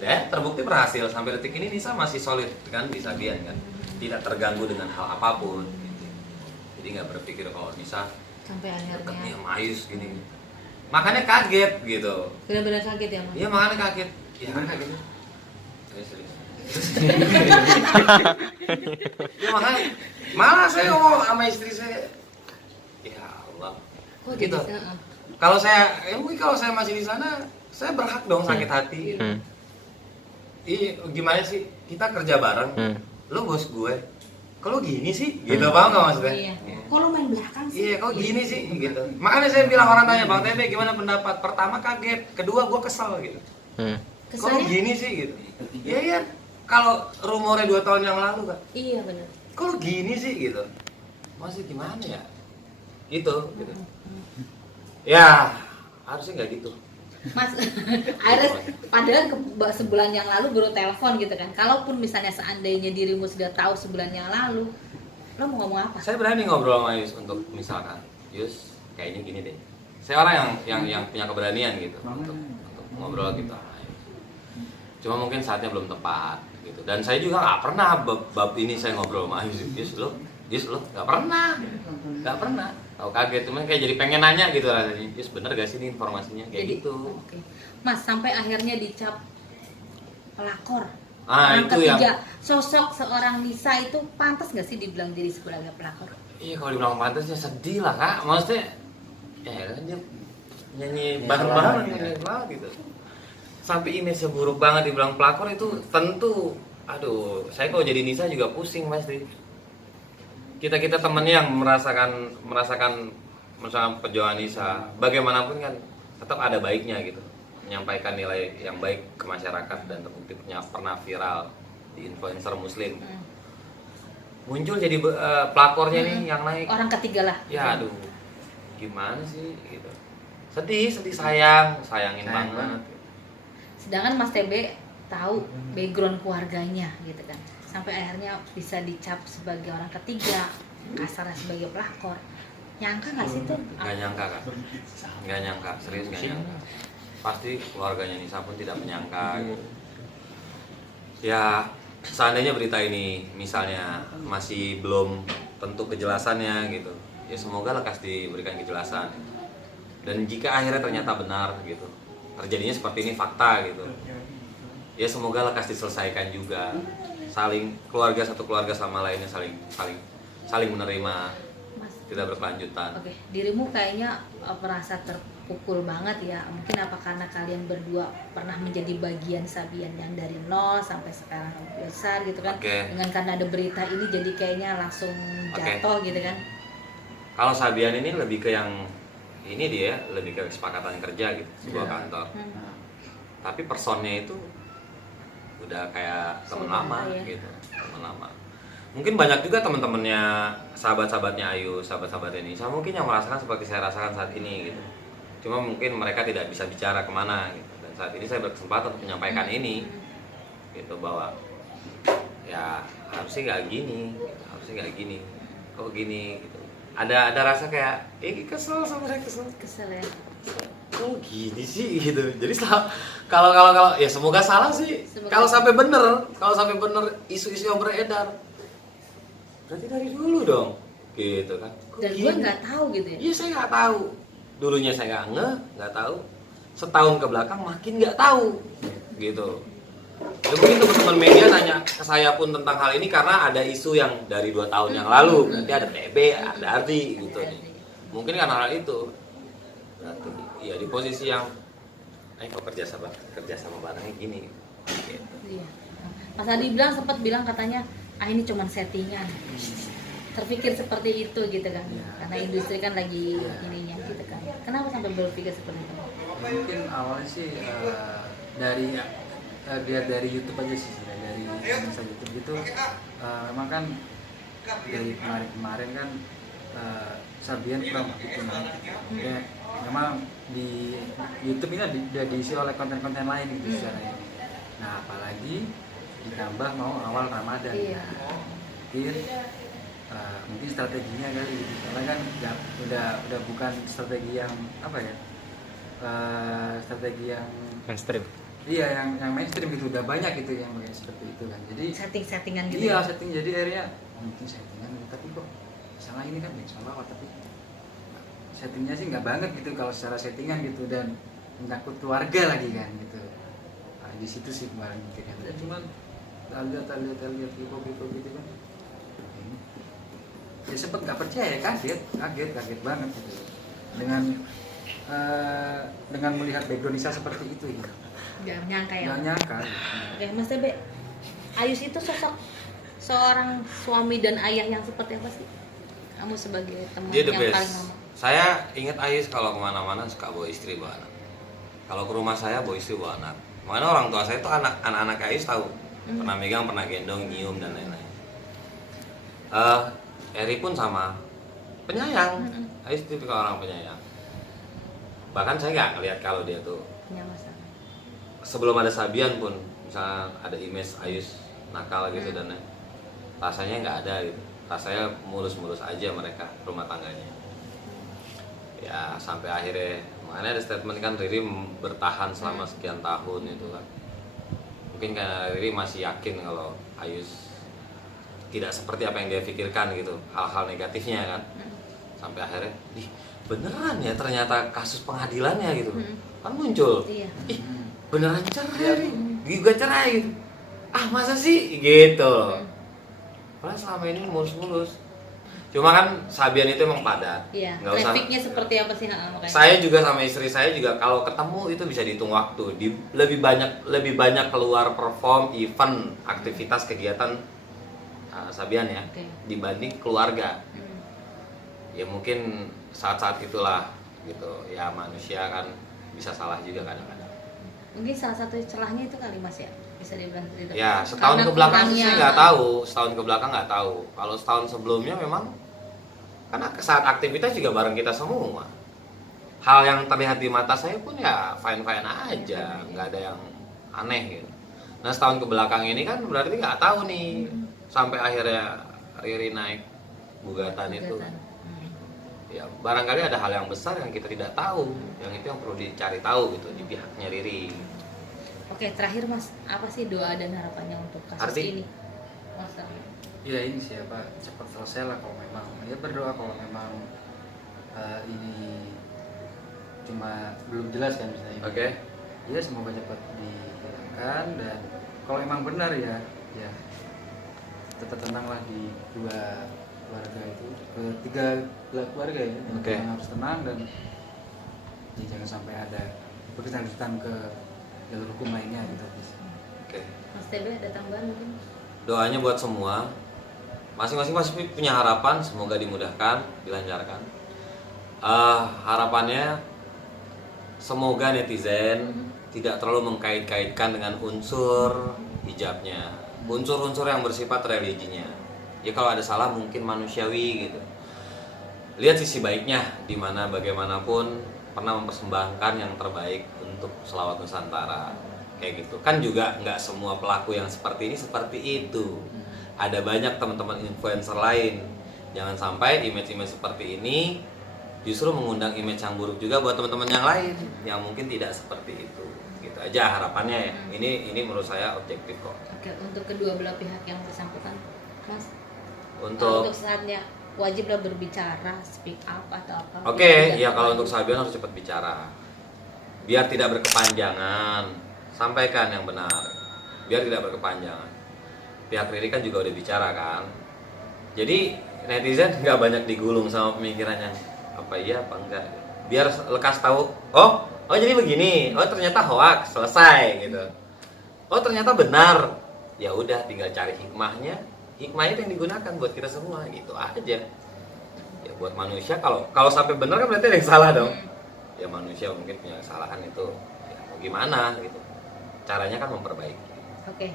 terbukti berhasil sampai detik ini Nisa masih solid kan di Sabian kan, tidak terganggu dengan hal apapun gitu. Jadi nggak berpikir kalau Nisa sampai deketnya akhirnya sama Ayus gini, makanya kaget gitu. benar-benar kaget ya Mas? Iya makanya kaget. Ya kan kaget. Serius. Ya makanya malah saya ngomong sama istri saya, ya Allah. Kok Gitu. jadi sana? Kalau saya, mungkin kalau saya masih di sana, saya berhak dong sakit hati. Iya, gimana sih? Kita kerja bareng, lo bos gue, kalau gini sih, gitu paham nggak maksudnya? Iya. Kok lo main belakang sih? Iya, kok gini sih, gitu. Makanya saya bilang orang tanya Bang Tebe gimana pendapat? Pertama kaget, kedua gue kesel gitu. Kok lo Kesannya? gini sih, gitu. Iya iya, kalau rumornya 2 tahun yang lalu kan, Iya benar. kok lo gini sih, gitu. Masih gimana ya? Gitu. Ya, harusnya nggak gitu. Mas, akhirnya padahal sebulan yang lalu baru telepon gitu kan. Kalaupun misalnya seandainya dirimu sudah tahu sebulan yang lalu, lo mau ngomong apa? Saya berani ngobrol sama Yus untuk misalkan, Yus kayaknya gini deh. Saya orang yang punya keberanian gitu untuk ngobrol gitu sama Yus. Cuma mungkin saatnya belum tepat gitu. Dan saya juga nggak pernah bab ini saya ngobrol sama Yus lo nggak pernah. Tahu kaget, cuman kayak jadi pengen nanya gitu rasanya. Yus bener gak sih ini informasinya kayak Jadi, gitu. oke. Mas, sampai akhirnya dicap pelakor. Ah Yang itu ketiga, yang. sosok seorang Nisa itu pantas gak sih dibilang diri sebagai pelakor? Iya kalau dibilang pantasnya sedih lah kak. Maksudnya, ya kan dia nyanyi Ya, bareng-bareng ya. nyanyi banget gitu. Sampai image buruk banget dibilang pelakor itu tentu, aduh, saya kalau jadi Nisa juga pusing pasti. Kita temennya yang merasakan perjuangan Nisa, bagaimanapun kan tetap ada baiknya gitu, menyampaikan nilai yang baik ke masyarakat dan terbukti pernah viral di influencer Muslim. Muncul jadi pelakornya nih yang naik. Orang ketiga lah. Ya aduh, gimana sih gitu. Sedih sayangin banget. Sedangkan Mas TB tahu background keluarganya gitu kan. Sampai akhirnya bisa dicap sebagai orang ketiga, kasarnya sebagai pelakor. Nyangka nggak sih tuh? Nggak nyangka kan? Nggak nyangka, serius nggak nyangka. Pasti keluarganya Nisa pun tidak menyangka gitu. Ya seandainya berita ini misalnya masih belum tentu kejelasannya gitu, ya semoga lekas diberikan kejelasan. Dan jika akhirnya ternyata benar gitu, terjadinya seperti ini fakta gitu, ya semoga lekas diselesaikan juga. Saling satu keluarga sama lainnya saling menerima, Mas, tidak berkelanjutan. oke, dirimu kayaknya merasa terpukul banget ya. Mungkin apa karena kalian berdua pernah menjadi bagian Sabian yang dari nol sampai sekarang besar gitu kan? Oke. Dengan karena ada berita ini jadi kayaknya langsung jatuh gitu kan? Kalau Sabian ini lebih ke yang ini dia lebih ke kesepakatan kerja gitu, sebuah kantor. Tapi personnya itu udah kayak teman lama ya. gitu, teman lama. Mungkin banyak juga teman-temannya, sahabat-sahabatnya Ayu, sahabat-sahabatnya Nisa mungkin yang merasakan seperti saya rasakan saat ini gitu. Cuma mungkin mereka tidak bisa bicara kemana gitu. Dan saat ini saya berkesempatan untuk menyampaikan ini gitu, bahwa ya harusnya nggak gini gitu. Kok gini gitu. Ada rasa kayak kesel sama saya, Kesel ya. kok gini sih gitu. Jadi kalau ya semoga salah sih. Semoga. Kalau sampai bener isu-isu yang beredar, berarti dari dulu dong gitu kan. Kok Dan gini? gue nggak tahu gitu ya. Iya saya nggak tahu. Dulunya saya nggak tahu. Setahun ke belakang makin nggak tahu gitu. Ya mungkin teman-teman media nanya ke saya pun tentang hal ini karena ada isu yang dari 2 tahun yang lalu. Berarti ada TB, ada Ardi gitu nih. Mungkin karena hal itu. Berarti ya di posisi yang kok kerja sama barengnya gini gitu. Iya. Mas Adi sempat bilang katanya ini cuman settingan. Terpikir seperti itu gitu kan. Karena industri kan lagi ininya gitu kan. Kenapa sampai berpikir seperti itu? Mungkin awalnya sih dari YouTube aja sih, dari misal YouTube gitu. Memang kan dari kemarin kan Sabian kurang begitu naik. Ya, memang di YouTube ini udah diisi oleh konten-konten lain gitu secara ini. Nah apalagi ditambah mau awal Ramadan. Iya. Mungkin strateginya kali gitu. Karena kan udah bukan strategi yang apa ya, strategi yang mainstream iya yang mainstream gitu udah banyak gitu yang kayak seperti itu kan. Jadi setting-settingan gitu. iya ya? setting, jadi akhirnya mungkin settingan gitu, tapi kok salah ini kan salah tapi settingnya sih nggak banget gitu kalau secara settingan gitu, dan menyangkut keluarga lagi kan gitu. Nah, di situ sih kemarin gitu kan. Ya cuman lihat gitu kan. Ini. Ya sempet nggak percaya, kaget banget gitu. Dengan melihat background Nisa seperti itu gitu. Jangan nyangka ya. Nggak nyangka. Oke, Mas Tebe, Ayus itu sosok seorang suami dan ayah yang seperti apa sih? Kamu sebagai teman Dia the yang best. paling lama. Saya ingat Ayus kalau kemana-mana suka bawa istri bawa anak. Kalau ke rumah saya bawa istri bawa anak. Makanya orang tua saya tuh anak-anak Ayus tahu. Pernah megang, pernah gendong, nyium dan lain-lain. Eri pun sama, penyayang. Ayus tipikal orang penyayang. Bahkan saya nggak ngelihat kalau dia tuh Punya masalah. sebelum ada Sabian pun, misalnya ada image Ayus nakal gitu dan rasanya nggak ada gitu. Rasanya mulus-mulus aja mereka rumah tangganya. Ya sampai akhirnya, makanya ada statement kan Riri bertahan selama sekian tahun itu kan. Mungkin karena Riri masih yakin kalau Ayus tidak seperti apa yang dia pikirkan gitu, hal-hal negatifnya kan. Sampai akhirnya, ih beneran ya ternyata kasus pengadilannya gitu kan muncul. Iya. Ih beneran cerai nih, juga cerai gitu. Ah masa sih gitu loh. Padahal selama ini mulus-mulus. Cuma kan Sabian itu emang padat. Iya. Nggak usah. Trafficnya seperti apa sih makanya? Saya juga sama istri saya juga kalau ketemu itu bisa dihitung waktu. Lebih banyak keluar perform, event, aktivitas, kegiatan Sabian ya, Oke. dibanding keluarga. Ya mungkin saat-saat itulah gitu. Ya manusia kan bisa salah juga kadang-kadang. Mungkin salah satu celahnya itu kali Mas ya, bisa dibilang cerita. Ya setahun Karena ke belakang sih kurangnya- saya nggak tahu. Setahun ke belakang nggak tahu. Kalau setahun sebelumnya memang karena saat aktivitas juga bareng kita semua. Hal yang terlihat di mata saya pun ya fine-fine aja, nggak ada yang aneh gitu. Nah setahun ke belakang ini kan berarti nggak tahu nih sampai akhirnya Riri naik gugatan itu. Ya barangkali ada hal yang besar yang kita tidak tahu, yang itu yang perlu dicari tahu gitu di pihaknya Riri. Oke, terakhir Mas, apa sih doa dan harapannya untuk kasus Arti? ini? Mas, Ya ini sih apa, cepat selesai lah kalau memang. Ya berdoa kalau memang ini cuma belum jelas kan misalnya. Oke. Ya semoga cepat dihilangkan, dan kalau memang benar ya tetap tenanglah di dua keluarga itu, ketiga belah keluarga ya. Oke. Yang harus tenang dan ya, jangan sampai ada berkelanjutan ke jalur hukum lainnya gitu. Oke. Mas TB ada tambahan mungkin? Doanya buat semua. Masing-masing pasti punya harapan, semoga dimudahkan, dilancarkan. Harapannya semoga netizen tidak terlalu mengkait-kaitkan dengan unsur hijabnya, unsur-unsur yang bersifat religinya. Ya kalau ada salah mungkin manusiawi gitu. Lihat sisi baiknya, di mana bagaimanapun pernah mempersembahkan yang terbaik untuk selawat Nusantara. Kayak gitu. Kan juga nggak semua pelaku yang seperti ini seperti itu. Ada banyak teman-teman influencer lain. Jangan sampai image-image seperti ini justru mengundang image yang buruk juga buat teman-teman yang lain yang mungkin tidak seperti itu. Gitu aja harapannya ya. Ini menurut saya objektif kok. Oke, untuk kedua belah pihak yang bersangkutan, Mas. Untuk saatnya wajiblah berbicara, speak up atau apa? Oke, ya kalau untuk Sabian harus cepat bicara. Biar tidak berkepanjangan. Sampaikan yang benar. Biar tidak berkepanjangan. Pihak Riri kan juga udah bicara kan. Jadi netizen nggak banyak digulung sama pemikirannya. Apa iya apa enggak. Biar lekas tahu, oh jadi begini. Oh ternyata hoax, selesai gitu. Oh ternyata benar. Ya udah tinggal cari hikmahnya. Hikmahnya itu yang digunakan buat kita semua gitu aja. Ya buat manusia kalau sampai benar kan berarti ada yang salah dong. Ya manusia mungkin punya kesalahan itu. Ya mau gimana gitu. Caranya kan memperbaiki. Oke.